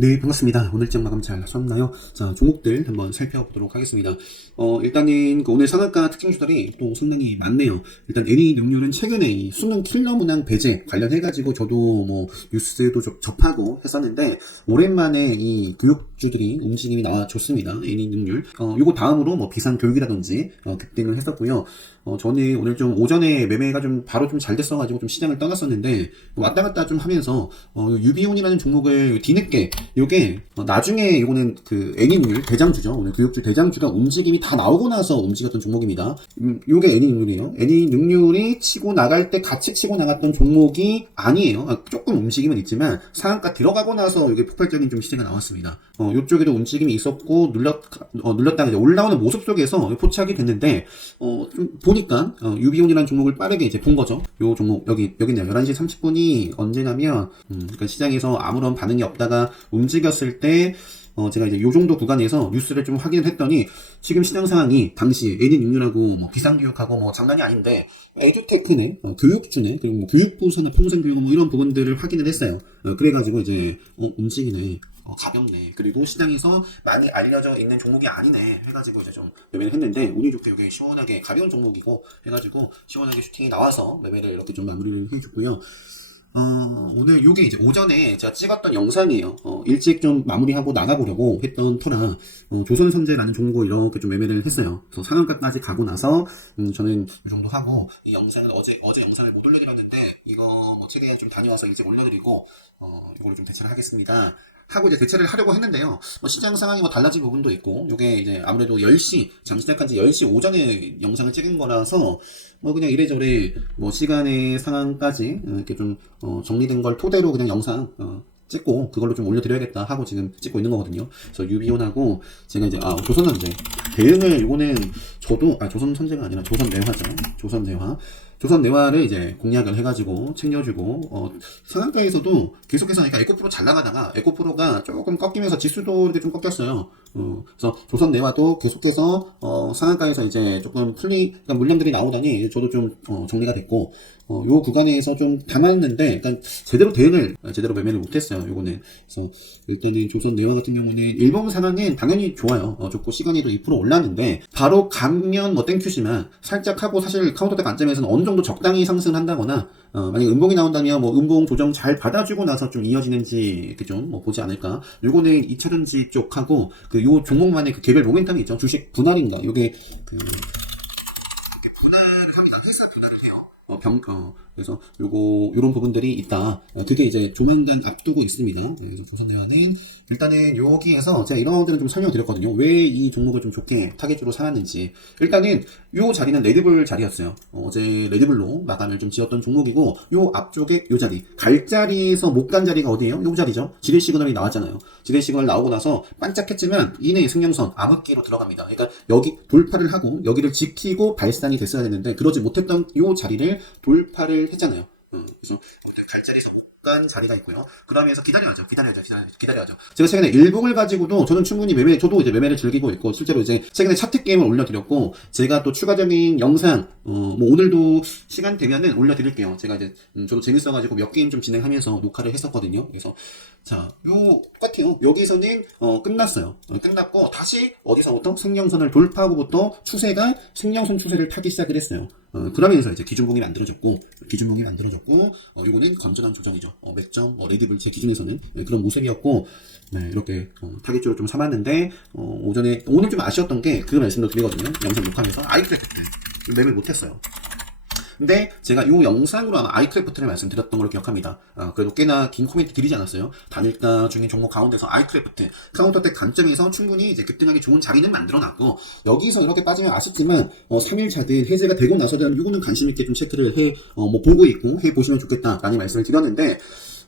네, 반갑습니다. 오늘 장 마감 잘 하셨나요? 자, 종목들 한번 살펴보도록 하겠습니다. 일단은 오늘 상한가 특징 주들이 또 상당히 많네요. 일단 NE능률은 최근에 이 수능 킬러 문항 배제 관련해가지고 저도 뭐 뉴스도 접하고 했었는데 오랜만에 이 교육주들이 움직임이 나와줬습니다. NE능률. 요거 다음으로 뭐 비상교육이라든지 급등을 했었고요. 저는 오늘 좀 오전에 매매가 좀 바로 좀 잘 됐어가지고 좀 시장을 떠났었는데 왔다 갔다 좀 하면서 유비온이라는 종목을 뒤늦게 요게 나중에 요거는 그 애니능률 대장주죠. 오늘 교육주 대장주가 움직임이 다 나오고 나서 움직였던 종목입니다. 요게 애니능률이에요. 애니능률이 치고 나갈 때 같이 치고 나갔던 종목이 아니에요. 조금 움직임은 있지만 상한가 들어가고 나서 요게 폭발적인 좀 시세가 나왔습니다. 요쪽에도 움직임이 있었고 눌렀다가 이제 올라오는 모습 속에서 포착이 됐는데 좀 보니까 유비온이라는 종목을 빠르게 이제 본 거죠. 요 종목 여기네요. 11시 30분이 언제냐면 그러니까 시장에서 아무런 반응이 없다가 움직였을 때 제가 이제 요 정도 구간에서 뉴스를 좀 확인을 했더니 지금 시장 상황이 당시 애니능률하고 뭐 비상교육하고 뭐 장난이 아닌데 에듀테크네, 교육주네, 그리고 뭐 교육부서나 평생교육 뭐 이런 부분들을 확인을 했어요. 그래가지고 이제 움직이네. 가볍네. 그리고 시장에서 많이 알려져 있는 종목이 아니네 해가지고 이제 좀 매매를 했는데 운이 좋게 이게 시원하게 가벼운 종목이고 해가지고 시원하게 슈팅이 나와서 매매를 이렇게 좀 마무리를 해줬고요. 오늘 요게 이제 오전에 제가 찍었던 영상이에요. 일찍 좀 마무리하고 나가보려고 했던 터라, 조선선제라는 종목을 이렇게 좀 매매를 했어요. 그래서 상한가까지 가고 나서, 저는 이 정도 하고, 이 영상은 어제 영상을 못 올려드렸는데, 이거 뭐 최대한 좀 다녀와서 일찍 올려드리고, 이걸로 좀 대체를 하겠습니다. 하고 이제 대체를 하려고 했는데요. 뭐 시장 상황이 뭐 달라진 부분도 있고, 요게 이제 아무래도 10시, 장 시작한 지 10시 오전에 영상을 찍은 거라서, 뭐 그냥 이래저래 뭐 시간의 상황까지 이렇게 좀 정리된 걸 토대로 그냥 영상 찍고 그걸로 좀 올려드려야겠다 하고 지금 찍고 있는 거거든요. 그래서 유비온하고 제가 이제 조선선제 대응을 요거는 저도 조선선제가 아니라 조선내화죠. 조선내화를 이제 공략을 해가지고 챙겨주고 상한가에서도 계속해서 그러니까 에코프로 잘 나가다가 에코프로가 조금 꺾이면서 지수도 이렇게 좀 꺾였어요. 그래서 조선내화도 계속해서 상한가에서 이제 조금 그러니까 물량들이 나오다니 저도 좀 정리가 됐고 요 구간에서 좀 담았는데 그러니까 제대로 매매를 못했어요. 요거는 그래서 일단은 조선내화 같은 경우는 일본 상황은 당연히 좋아요. 좋고 시간에도 2% 올랐는데 바로 가면 뭐 땡큐지만 살짝 하고 사실 카운터대 관점에서는 어느 정도 적당히 상승한다거나 만약에 음봉이 나온다면 뭐 음봉 조정 잘 받아주고 나서 좀 이어지는지 이렇게 좀 뭐 보지 않을까. 요거는 2차전지 쪽하고 그 요 종목만의 그 개별 모멘텀이 있죠. 주식 분할인가. 요게 분할을 합니다. 헬스 분할을 해요. 그래서 요런 부분들이 있다. 그게 이제 조만간 앞두고 있습니다. 그래서 조선내화는 일단은 여기에서 제가 이런 것들은 좀 설명드렸거든요. 왜 이 종목을 좀 좋게 타겟으로 삼았는지. 일단은 요 자리는 레드불 자리였어요. 어제 레드불로 마감을 좀 지었던 종목이고 요 앞쪽에 요 자리. 갈 자리에서 못 간 자리가 어디예요? 요 자리죠. 지뢰 시그널이 나왔잖아요. 지뢰 시그널 나오고 나서 반짝했지만 이내 승령선 암흑기로 들어갑니다. 그러니까 여기 돌파를 하고 여기를 지키고 발산이 됐어야 되는데 그러지 못했던 요 자리를 돌파를 했잖아요. 그래서 갈 자리에서 못 간 자리가 있고요. 그러면서 기다려야죠. 제가 최근에 일봉을 가지고도 저는 충분히 저도 이제 매매를 즐기고 있고 실제로 이제 최근에 차트 게임을 올려드렸고 제가 또 추가적인 영상 뭐 오늘도 시간 되면은 올려드릴게요. 제가 이제 저도 재밌어가지고 몇 게임 좀 진행하면서 녹화를 했었거든요. 그래서 자, 똑같아요. 여기서는 끝났어요. 끝났고 다시 어디서부터 승령선을 돌파하고부터 추세가 승령선 추세를 타기 시작을 했어요. 그러면서 이제 기준봉이 만들어졌고 요거는 건전한 조정이죠. 맥점, 레드불 제 기준에서는 그런 모습이었고 이렇게 타겟으로 좀 삼았는데 오늘 좀 아쉬웠던 게 그 말씀도 드리거든요. 영상 녹화하면서 아이크래프트 매매를 못했어요. 근데 제가 이 영상으로 아마 아이크래프트를 말씀드렸던 걸로 기억합니다. 그래도 꽤나 긴 코멘트 드리지 않았어요. 단일가 중인 종목 가운데서 아이크래프트 카운터택 관점에서 충분히 이제 급등하기 좋은 자리는 만들어놨고 여기서 이렇게 빠지면 아쉽지만 3일차든 해제가 되고 나서도 이거는 관심 있게 좀 체크를 보고 있고 해보시면 좋겠다라는 말씀을 드렸는데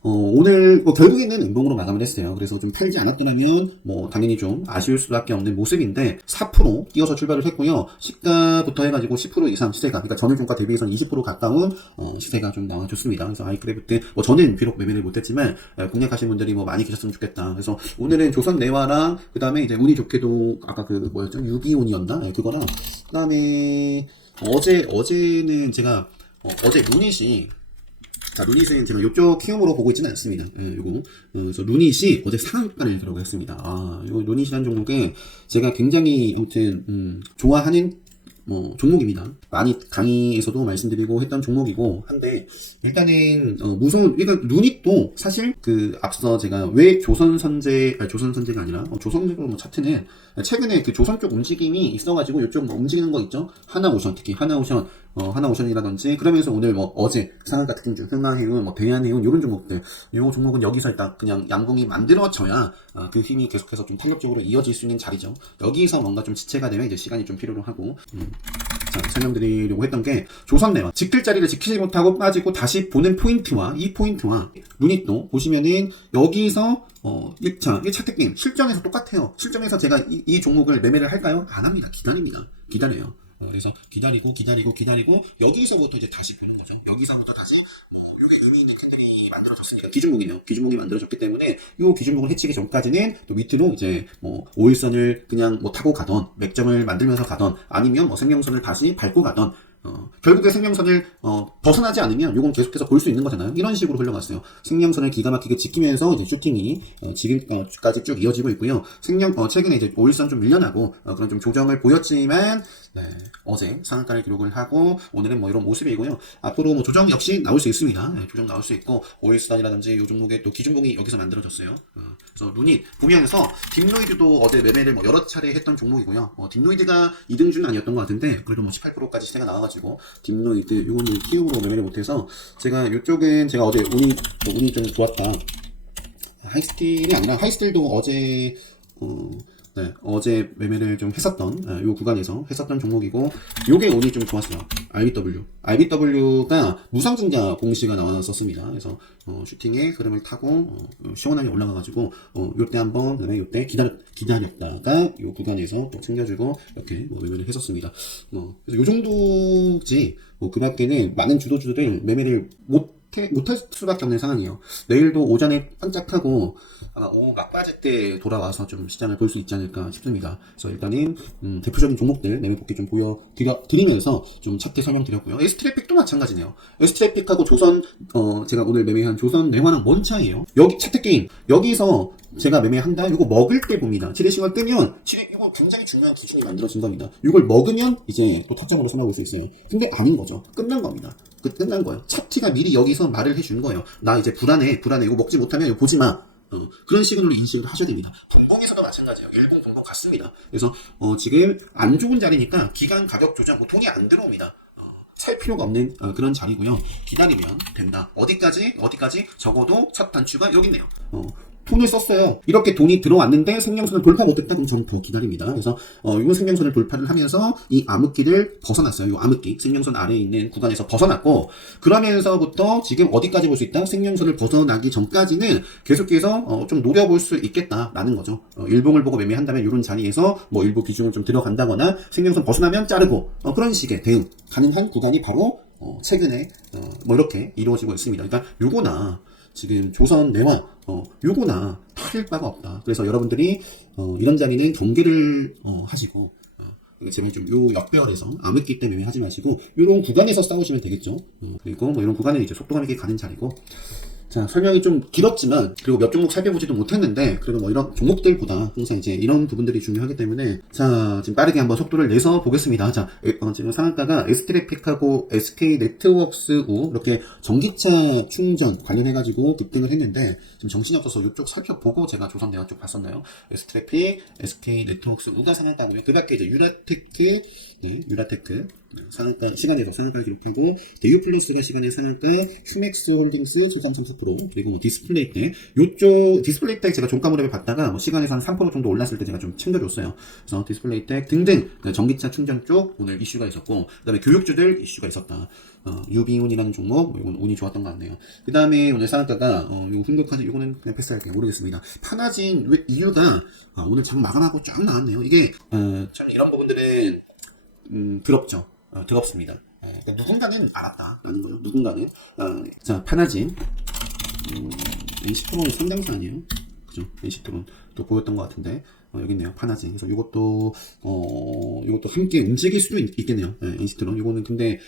오늘 결국에는 음봉으로 마감을 했어요. 그래서 좀 팔지 않았더라면 당연히 좀 아쉬울 수밖에 없는 모습인데 4% 뛰어서 출발을 했고요. 시가부터 해가지고 10% 이상 시세가 그러니까 전일 종가 대비해서는 20% 가까운 시세가 좀 나와줬습니다. 그래서 아이크래프트 저는 비록 매매를 못했지만 공략하신 분들이 많이 계셨으면 좋겠다. 그래서 오늘은 조선내화랑 그 다음에 이제 운이 좋게도 아까 유비온이었나? 그거랑 그 다음에 어제는 제가 어제 유닛이 자, 루닛은 제가 이쪽 키움으로 보고 있지는 않습니다. 예, 요거. 그래서 루닛이 어제 상한가를 들어갔습니다. 요 루닛이라는 종목에 제가 굉장히 아무튼, 좋아하는 종목입니다. 많이 강의에서도 말씀드리고 했던 종목이고 한데, 일단은, 무서운, 그러니까, 루닛도 사실, 앞서 제가 왜 조선선제가 아니라, 조선으로 차트는, 최근에 조선 쪽 움직임이 있어가지고, 이쪽 움직이는 거 있죠? 하나오션, 특히 하나오션이라든지, 그러면서 오늘 어제, 상한가 특징 중, 흥하해운, 대한해운, 이런 종목들, 요 종목은 여기서 일단 그냥 양봉이 만들어져야, 그 힘이 계속해서 좀 탄력적으로 이어질 수 있는 자리죠. 여기서 뭔가 좀 지체가 되면 이제 시간이 좀 필요로 하고, 자, 설명드리려고 했던 게 조선내와 지킬 자리를 지키지 못하고 빠지고 다시 보는 포인트와 이 포인트와 루닛도 보시면은 여기서 1차 택임 실전에서 똑같아요. 실전에서 제가 이 종목을 매매를 할까요? 안 합니다. 기다려요. 그래서 기다리고 여기서부터 이제 다시 보는 거죠. 여기서부터 다시 이게 의미 있는 캔들이 만들어졌으니까 기준목이 만들어졌기 때문에 이 기준목을 해치기 전까지는 또 밑으로 이제 5일선을 그냥 타고 가던 맥점을 만들면서 가던 아니면 생명선을 다시 밟고 가던 결국에 생명선을 벗어나지 않으면 이건 계속해서 볼 수 있는 거잖아요. 이런 식으로 흘러갔어요. 생명선을 기가 막히게 지키면서 이제 슈팅이 지금까지 쭉 이어지고 있고요. 최근에 이제 5일선 좀 밀려나고 그런 좀 조정을 보였지만 어제 상한가를 기록을 하고 오늘은 이런 모습이고요. 앞으로 조정 역시 나올 수 있습니다. 조정 나올 수 있고 5일선이라든지 이 종목의 또 기준봉이 여기서 만들어졌어요. 그래서 루닛 보면서 딥노이드도 어제 매매를 여러 차례 했던 종목이고요. 딥노이드가 2등주는 아니었던 것 같은데 그래도 18%까지 시세가 나와가지고 딥노이드 요거는 키움으로 매매를 못해서 제가 이쪽은 제가 어제 운이 좀 좋았다. 하이스틸이 아니라 하이스틸도 어제 매매를 좀 했었던, 요 구간에서 했었던 종목이고, 요게 운이 좀 좋았어요. RBW가 무상증자 공시가 나왔었습니다. 그래서, 슈팅의 흐름을 타고, 시원하게 올라가가지고, 요때 한번, 그다음에 요때 기다렸다가, 요 구간에서 또 챙겨주고, 이렇게 매매를 했었습니다. 그래서 요 정도지, 그 밖에는 많은 주도주들을 매매를 못할 수밖에 없는 상황이에요. 내일도 오전에 반짝하고 아마 오후 막바지 때 돌아와서 좀 시장을 볼 수 있지 않을까 싶습니다. 그래서 일단은 대표적인 종목들 매매 복귀 좀 보여드리면서 좀 차트 설명드렸고요. S트래픽도 마찬가지네요. S트래픽하고 조선 제가 오늘 매매한 조선 내화랑 뭔 차이에요? 여기 차트 게임 여기서 제가 매매한다. 이거 먹을 때 봅니다. 지레싱을 뜨면 이거 굉장히 중요한 기준이 만들어진 겁니다. 이걸 먹으면 이제 또 타점으로 삼아볼 수 있어요. 근데 아닌 거죠. 끝난 겁니다. 끝난 거예요. 차트가 미리 여기서 말을 해준 거예요. 나 이제 불안해. 이거 먹지 못하면 이거 보지 마. 그런 식으로 인식을 하셔야 됩니다. 동봉에서도 마찬가지예요. 일봉, 동봉 같습니다. 그래서 지금 안 좋은 자리니까 기간 가격 조정, 돈이 안 들어옵니다. 살 필요가 없는 그런 자리고요. 기다리면 된다. 어디까지? 적어도 첫 단추가 여기 있네요. 돈을 썼어요. 이렇게 돈이 들어왔는데 생명선을 돌파 못했다? 그럼 저는 더 기다립니다. 그래서 이 생명선을 돌파를 하면서 이 암흑기를 벗어났어요. 이 암흑기 생명선 아래에 있는 구간에서 벗어났고 그러면서부터 지금 어디까지 볼 수 있다? 생명선을 벗어나기 전까지는 계속해서 좀 노려볼 수 있겠다라는 거죠. 일봉을 보고 매매한다면 이런 자리에서 일부 비중을 좀 들어간다거나 생명선 벗어나면 자르고 그런 식의 대응 가능한 구간이 바로 최근에 이렇게 이루어지고 있습니다. 그러니까 요거나 지금 조선 내화 요거나 탈 바가 없다. 그래서 여러분들이 이런 자리는 경계를 하시고 제발 좀 요 역배열에서 암흑기 때문에 하지 마시고 이런 구간에서 싸우시면 되겠죠. 그리고 이런 구간은 이제 속도감 있게 가는 자리고. 자, 설명이 좀 길었지만, 그리고 몇 종목 살펴보지도 못했는데, 그래도 이런 종목들보다 항상 이제 이런 부분들이 중요하기 때문에, 자, 지금 빠르게 한번 속도를 내서 보겠습니다. 자, 지금 상한가가 S트래픽하고 SK 네트워크스 우, 이렇게 전기차 충전 관련해가지고 급등을 했는데, 지금 정신이 없어서 이쪽 살펴보고 제가 조선대화 쪽 봤었나요? S트래픽, SK 네트워크스 우가 상한가고요. 그 밖에 이제 유라테크, 상한가, 시간에서 상한가 기록하고, 대유플러스가 시간에 상한가, 휴맥스 홀딩스 13.4%, 그리고 디스플레이텍, 요쪽, 디스플레이텍 제가 종가 무렵에 봤다가, 시간에서 한 3% 정도 올랐을 때 제가 좀 챙겨줬어요. 그래서 디스플레이텍 등등, 전기차 충전 쪽 오늘 이슈가 있었고, 그 다음에 교육주들 이슈가 있었다. 유비운이라는 종목, 이건 운이 좋았던 것 같네요. 그 다음에 오늘 상한가가, 요 흥국화진, 이거는 그냥 패스할게요. 모르겠습니다. 파나진, 이유가, 오늘 장 마감하고 쫙 나왔네요. 이게, 참 이런 부분들은, 더럽죠. 더럽습니다. 그러니까 누군가는 알았다라는 거예요. 누군가는. 자, 파나진. 10%는 상당수 아니에요. 그죠? NC트론 또 보였던 것 같은데, 여기 있네요. 파나진. 그래서 이것도 함께 움직일 수도 있겠네요. 네, NC트론. 이거는 근데,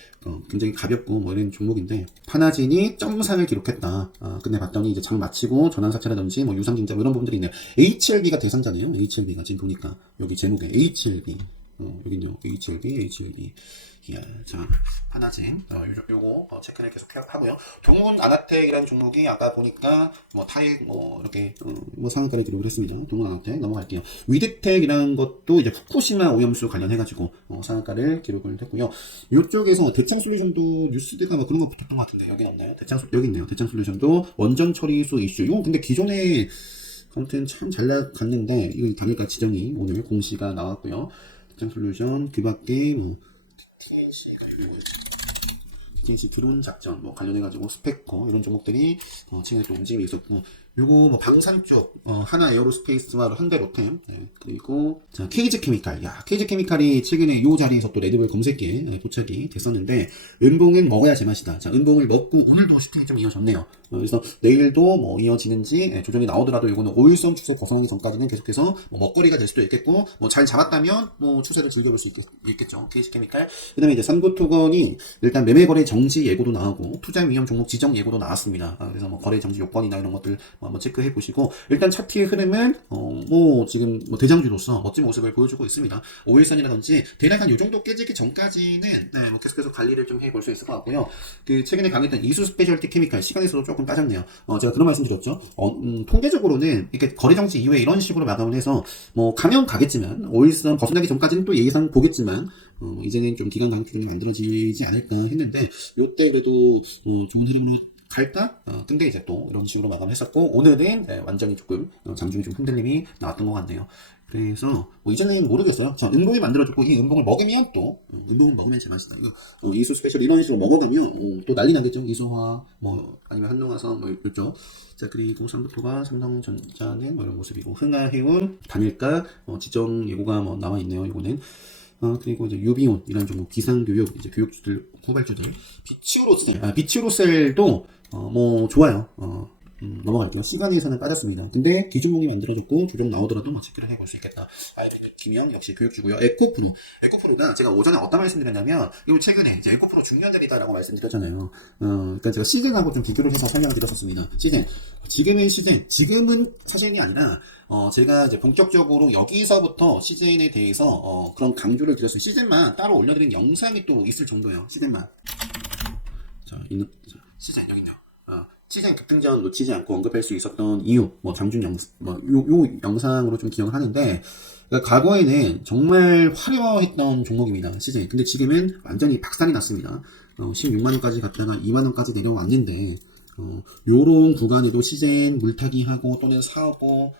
굉장히 가볍고 뭐 이런 종목인데, 파나진이 점상을 기록했다. 근데 봤더니 이제 장 마치고 전환사차라든지 뭐 유상증자 뭐 이런 부분들이 있네요. HLB가 대상자네요. HLB가 지금 보니까. 여기 제목에 HLB. 여기 있네요. HLB. 예, 자, 파나진. 요거, 체크를 계속 하고요. 동문 아나텍이라는 종목이 아까 보니까, 뭐, 타액, 뭐, 이렇게, 뭐, 상한가를 기록을 했습니다. 동문 아나텍 넘어갈게요. 위드텍이라는 것도 이제 후쿠시마 오염수 관련해가지고, 상한가를 기록을 했고요. 요쪽에서 대창솔루션도 뉴스드가 뭐 그런 거 붙었던 것 같은데, 여긴 없나요? 여기 있네요. 대창솔루션도 원전 처리소 이슈. 이건 근데 기존에, 아무튼 참 잘 나갔는데, 이거 단일가 지정이 오늘 공시가 나왔고요. 대창솔루션, 그 밖에, 뭐, TNC 드론 작전 뭐 관련해가지고 스펙커 이런 종목들이 최근에 또 움직임이 있었고, 요거 뭐 방산 쪽 하나 에어로스페이스와 현대로템, 네. 그리고 자 케이지 케미칼. 케이지 케미칼이 최근에 요 자리에서 또 레드불 검색기에 도착이 됐었는데, 은봉은 먹어야 제맛이다. 자, 은봉을 먹고 오늘도 슈팅이 좀 이어졌네요. 그래서 내일도 뭐 이어지는지 조정이 나오더라도 이거는 5일선 추세 거성하기 전까지는 계속해서 뭐 먹거리가 될 수도 있겠고, 뭐 잘 잡았다면 뭐 추세를 즐겨볼 수 있겠죠. 케이지 케미칼. 그다음에 이제 삼고투건이 일단 매매 거래 정지 예고도 나오고 투자 위험 종목 지정 예고도 나왔습니다. 그래서 뭐 거래 정지 요건이나 이런 것들 한번 체크해 보시고, 일단 차트의 흐름은 뭐 지금 뭐 대장주로서 멋진 모습을 보여주고 있습니다. 5일선이라든지 대략 한 요 정도 깨지기 전까지는 네, 뭐 계속해서 관리를 좀 해볼 수 있을 것 같고요. 그 최근에 강했던 이수 스페셜티 케미칼 시간에서도 조금 빠졌네요. 제가 그런 말씀 드렸죠. 통계적으로는 이렇게 거래 정지 이후에 이런 식으로 마감을 해서 뭐 가면 가겠지만 5일선 벗어나기 전까지는 또 예상 보겠지만, 이제는 좀 기간 강등이 만들어지지 않을까 했는데, 요때 그래도 좋은 흐름으로 갈까? 근데 이제 또 이런 식으로 마감했었고, 오늘은 완전히 조금 장중에 좀 흔들림이 나왔던 것 같네요. 그래서 뭐 이전에는 모르겠어요. 자, 은봉이 만들어졌고, 이 은봉을 먹으면 또 은봉을 먹으면 제맛이다. 이거 이수 스페셜 이런 식으로 먹어가면 또 난리 나겠죠. 이소화 뭐 아니면 한농화성 뭐 있죠. 자, 그리고 삼부토가 삼성전자는 뭐 이런 모습이고, 흥하해운 단일가 지정 예고가 뭐 나와 있네요. 이거는. 그리고 이제 유비온 이런 종목, 기상교육 이제 교육주들 후발주들, 비치로셀도 뭐 좋아요. 넘어갈게요. 시간에서는 빠졌습니다. 근데 기준목이 만들어졌고 조정 나오더라도 뭐 체크를 해볼 수 있겠다. 김영 역시 교육주고요. 에코프로가 제가 오전에 어떤 말씀드렸냐면, 이거 최근에 이제 에코프로 중요한 자리다라고 말씀드렸잖아요. 그러니까 제가 시즌하고 좀 비교를 해서 설명을 드렸었습니다. 지금은 사실이 아니라 제가 이제 본격적으로 여기서부터 시즌에 대해서 그런 강조를 드렸어요. 시즌만 따로 올려드린 영상이 또 있을 정도예요. 시즌만. 시즌 여기 있네요. 시즌 급등전 놓치지 않고 언급할 수 있었던 이유, 뭐 장중 요 영상으로 좀 기억을 하는데, 그러니까 과거에는 정말 화려했던 종목입니다. 시즌. 근데 지금은 완전히 박살이 났습니다. 16만원까지 갔다가 2만원까지 내려왔는데, 요런 구간에도 시즌 물타기 하고 또는 사오고,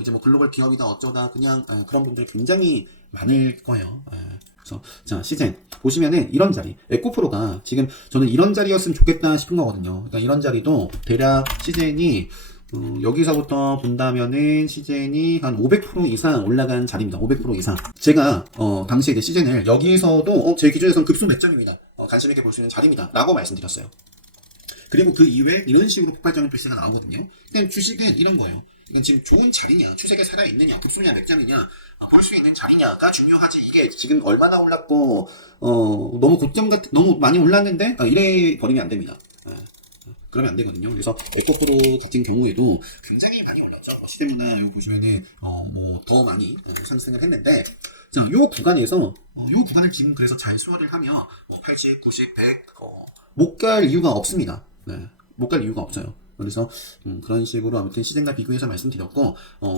이제 뭐 글로벌 기업이다 어쩌다 그냥 그런 분들 굉장히 많을 거예요. 그래서 자, 시즌 보시면은 이런 자리, 에코프로가 지금 저는 이런 자리였으면 좋겠다 싶은 거거든요. 그러니까 이런 자리도 대략 시즌이 여기서부터 본다면은 시즌이 한 500% 이상 올라간 자리입니다. 500% 이상. 제가 당시에 이제 시즌을 여기서도 제 기준에서는 급수 매점입니다. 관심 있게 볼 수 있는 자리입니다. 라고 말씀드렸어요. 그리고 그 이후에 이런 식으로 폭발적인 표시가 나오거든요. 근데 주식은 이런 거예요. 그러니까 지금 좋은 자리냐, 추세가 살아있느냐, 급소냐, 맥장이냐, 볼 수 있는 자리냐가 중요하지. 이게 지금 얼마나 올랐고, 너무 너무 많이 올랐는데, 이래 버리면 안 됩니다. 그러면 안 되거든요. 그래서 에코프로 같은 경우에도 굉장히 많이 올랐죠. 뭐 시대문화 요 보시면은, 뭐 더 많이 상승을 했는데, 자, 요 구간에서, 요 구간을 지금 그래서 잘 소화를 하면, 80, 90, 100, 못 갈 이유가 없습니다. 네. 못 갈 이유가 없어요. 그래서 그런 식으로 아무튼 시즌과 비교해서 말씀드렸고,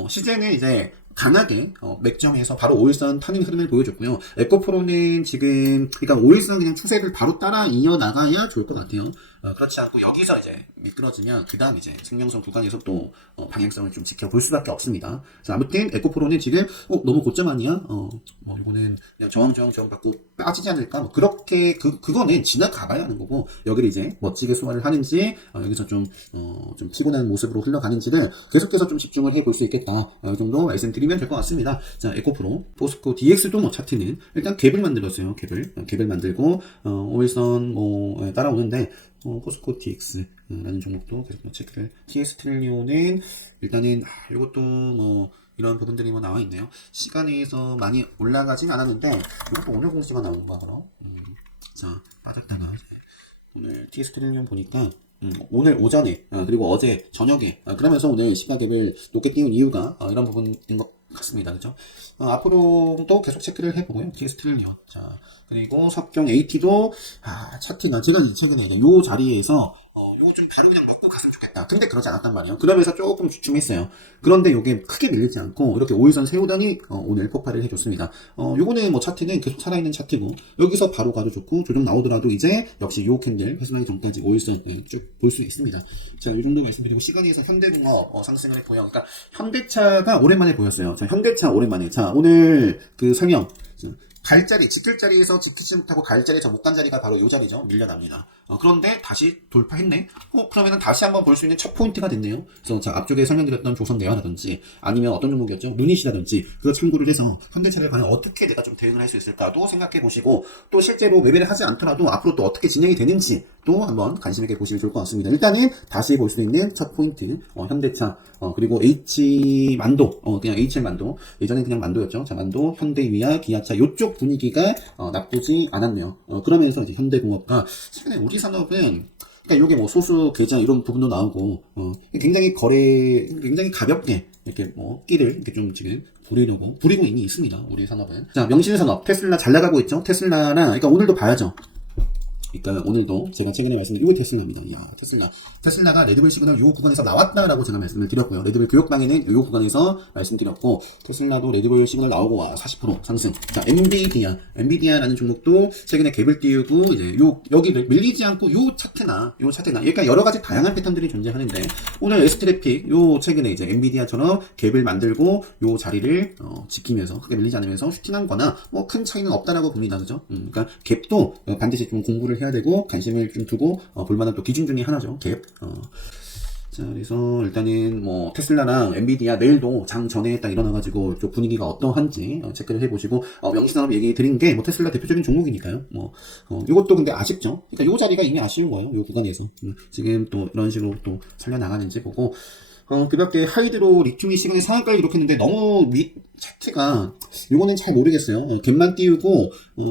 시즌은 이제 강하게 맥점에서 바로 5일선 타는 흐름을 보여줬고요. 에코프로는 지금 그러니까 5일선 그냥 추세를 바로 따라 이어나가야 좋을 것 같아요. 그렇지 않고 여기서 이제 미끄러지면 그 다음 이제 생명선 구간에서 또 방향성을 좀 지켜볼 수밖에 없습니다. 그래서 아무튼 에코프로는 지금 너무 고점 아니야? 뭐 이거는 그냥 저항 받고 빠지지 않을까? 뭐 그렇게 그거는 지나가봐야 하는 거고, 여기를 이제 멋지게 소화를 하는지 여기서 좀 피곤한 모습으로 흘러가는지를 계속해서 좀 집중을 해볼 수 있겠다. 이 정도 말씀드리면 보시면 될 것 같습니다. 자, 에코프로, 포스코 DX도 뭐 차트는 일단 갭을 만들었어요. 갭을 만들고, 5일선 따라오는데, 포스코 DX라는 종목도 계속 체크를, TS트릴리온은 일단은, 이것도 이런 부분들이 나와 있네요. 시간에서 많이 올라가진 않았는데, 이것도 오늘 공시가 나온 건가, 그럼? 자, 빠졌다가, 오늘 TS트릴리온 보니까, 오늘 오전에, 그리고 어제 저녁에, 그러면서 오늘 시가갭을 높게 띄운 이유가, 이런 부분인 것 같습니다. 그죠? 앞으로도 계속 체크를 해보고요. TS트릴리온. 자, 그리고 석경 AT도, 차트가, 제가 최근에 요 자리에서, 요거 좀 바로 그냥 먹고 갔으면 좋겠다. 근데 그러지 않았단 말이에요. 그러면서 조금 주춤했어요. 그런데 요게 크게 밀리지 않고, 이렇게 5일선 세우더니, 오늘 폭발을 해줬습니다. 요거는 차트는 계속 살아있는 차트고, 여기서 바로 가도 좋고, 조정 나오더라도 이제, 역시 요 캔들, 회수하기 전까지 5일선 쭉 볼 수 있습니다. 자, 요 정도 말씀드리고, 시간에서 현대공업, 상승을 했고요. 그러니까, 현대차가 오랜만에 보였어요. 자, 현대차 오랜만에. 자, 오늘 그 설명. 갈자리, 지킬 자리에서 지키지 못하고 갈 자리에서 못 간 자리가 바로 이 자리죠. 밀려납니다. 그런데 다시 돌파했네? 그러면은 다시 한번 볼 수 있는 첫 포인트가 됐네요. 그래서 자, 앞쪽에 설명드렸던 조선대화라든지 아니면 어떤 종목이었죠? 루닛이라든지 그거 참고를 해서 현대차를 과연 어떻게 내가 좀 대응을 할 수 있을까도 생각해 보시고 또 실제로 매매를 하지 않더라도 앞으로 또 어떻게 진행이 되는지 또 한번 관심 있게 보시면 좋을 것 같습니다. 일단은 다시 볼 수 있는 첫 포인트, 현대차, 그리고 H만도, 그냥 HL만도, 예전에 그냥 만도였죠. 자, 만도, 현대위아, 기아차, 요쪽 분위기가, 나쁘지 않았네요. 그러면서 이제 현대공업과, 최근에 우리 산업은, 그러니까 요게 소수 계좌 이런 부분도 나오고, 굉장히 굉장히 가볍게, 이렇게 끼를 이렇게 좀 지금 부리고 이미 있습니다. 우리 산업은. 자, 명신산업, 테슬라 잘 나가고 있죠. 테슬라나, 그러니까 오늘도 봐야죠. 그러니까 오늘도 제가 최근에 말씀드린 이거 테슬라입니다. 이야, 테슬라가 레드불 시그널 요 구간에서 나왔다라고 제가 말씀을 드렸고요. 레드불 교역방에는 요 구간에서 말씀드렸고, 테슬라도 레드불 시그널 나오고 40% 상승. 자, 엔비디아라는 종목도 최근에 갭을 띄우고 이제 여기를 밀리지 않고 요 차트나 그러니까 여러 가지 다양한 패턴들이 존재하는데 오늘 S트래픽 요 최근에 이제 엔비디아처럼 갭을 만들고 요 자리를 지키면서 크게 밀리지 않으면서 슈팅한 거나 큰 차이는 없다라고 봅니다. 그죠? 그러니까 갭도 반드시 좀 공부를 해야 되고 관심을 좀 두고 볼만한 또 기준 중에 하나죠. 갭. 자, 그래서 일단은 테슬라랑 엔비디아 내일도 장 전에 딱 일어나가지고 좀 분위기가 어떠한지 체크를 해보시고 명시산업 얘기 드린 게 테슬라 대표적인 종목이니까요. 이것도 근데 아쉽죠. 그러니까 요 자리가 이미 아쉬운 거예요. 요 구간에서 지금 또 이런 식으로 또 살려 나가는지 보고. 그 밖에 하이드로 리튬이 시간에 상한가를 기록했는데 너무 차트가 요거는 잘 모르겠어요. 갭만 띄우고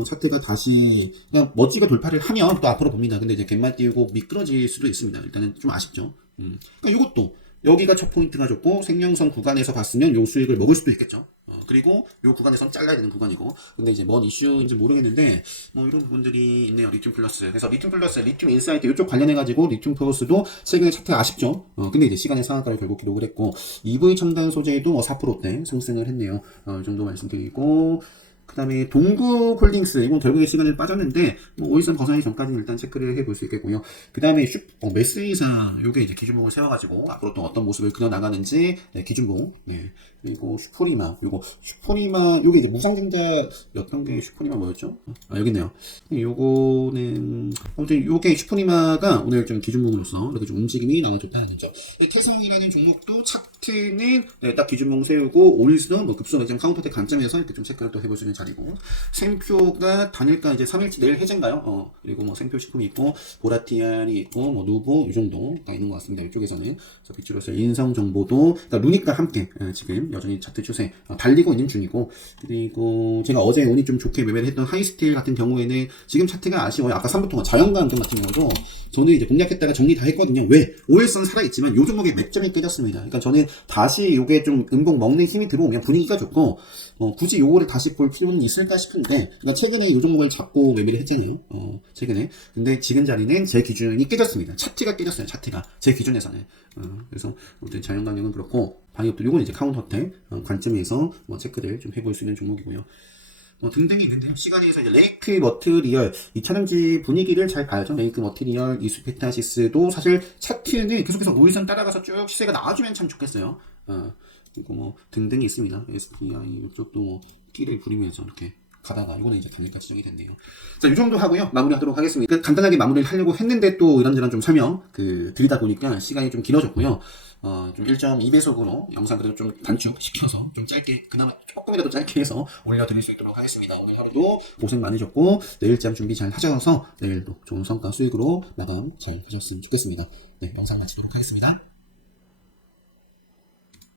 차트가 다시 그냥 멋지게 돌파를 하면 또 앞으로 봅니다. 근데 이제 갭만 띄우고 미끄러질 수도 있습니다. 일단은 좀 아쉽죠. 그러니까 요것도 여기가 첫 포인트가 좋고 생명선 구간에서 봤으면 요 수익을 먹을 수도 있겠죠. 그리고 요 구간에선 잘라야 되는 구간이고. 근데 이제 뭔 이슈인지 모르겠는데 이런 부분들이 있네요. 리튬 플러스. 그래서 리튬 플러스, 리튬 인사이트 이쪽 관련해가지고 리튬 플러스도 최근에 차트 아쉽죠. 근데 이제 시간의 상한가를 결국 기록을 했고 EV 첨단 소재도 4%대 상승을 했네요. 이 정도 말씀드리고. 그 다음에 동구홀딩스, 이건 결국에 시간을 빠졌는데, 5일선 벗어나기 전까지는 일단 체크를 해볼 수 있겠고요. 그 다음에 메스이사, 요게 이제 기준봉을 세워가지고, 앞으로 또 어떤 모습을 그려나가는지, 기준봉, 네. 그리고 슈퍼리마, 요게 이제 무상증자였던 게 슈퍼리마 뭐였죠? 여기 있네요. 요거는, 아무튼 요게 슈퍼리마가 오늘 좀 기준봉으로서 이렇게 좀 움직임이 나와 좋다는 거죠. 태성이라는 종목도 차트는 딱 기준봉 세우고, 5일선 급속 매점 카운터대 관점에서 이렇게 좀 체크를 또 해볼 수 있는 자리고, 생표가 단일가 이제 3일치 내일 해제인가요? 그리고 생표 식품이 있고, 보라티안이 있고, 누보 이 정도가 있는 것 같습니다. 이쪽에서는. 빅주로서 인성정보도, 그러니까 루닉과 함께 지금 여전히 차트 추세 달리고 있는 중이고, 그리고 제가 어제 운이 좀 좋게 매매를 했던 하이스틸 같은 경우에는 지금 차트가 아쉬워요. 아까 3부 동안 자연과 안경 같은 경우도 저는 이제 공략했다가 정리 다 했거든요. 왜? 5일선 살아있지만 요 종목에 맥점이 깨졌습니다. 그러니까 저는 다시 요게 좀 음봉 먹는 힘이 들어오면 분위기가 좋고, 굳이 요거를 다시 볼 필요는 있을까 싶은데, 그러니까 최근에 요 종목을 잡고 매매를 했잖아요. 최근에. 근데 지금 자리는 제 기준이 깨졌습니다. 차트가 깨졌어요. 차트가. 제 기준에서는. 그래서 아무튼 자연강력은 그렇고, 방역도 요건 이제 카운터텔 관점에서 체크를 좀 해볼 수 있는 종목이고요. 등등이 있는데 시간에서 이제 레이크 머트리얼 이 촬영지 분위기를 잘 봐야죠. 레이크 머트리얼, 이수페타시스도 사실 차트는 계속해서 5일선 따라가서 쭉 시세가 나와주면 참 좋겠어요. 그리고 등등이 있습니다. SPI 이쪽도 끼를 부리면서 이렇게 가다가 이거는 이제 단일가 지정이 됐네요. 자, 이 정도 하고요. 마무리하도록 하겠습니다. 간단하게 마무리를 하려고 했는데 또 이런저런 좀 설명 드리다 보니까 시간이 좀 길어졌고요. 좀 1.2배속으로 영상 그래도 좀 단축시켜서 좀 짧게, 그나마 조금이라도 짧게 해서 올려드릴 수 있도록 하겠습니다. 오늘 하루도 고생 많으셨고, 내일장 준비 잘 하셔서 내일도 좋은 성과 수익으로 마감 잘 하셨으면 좋겠습니다. 네, 영상 마치도록 하겠습니다.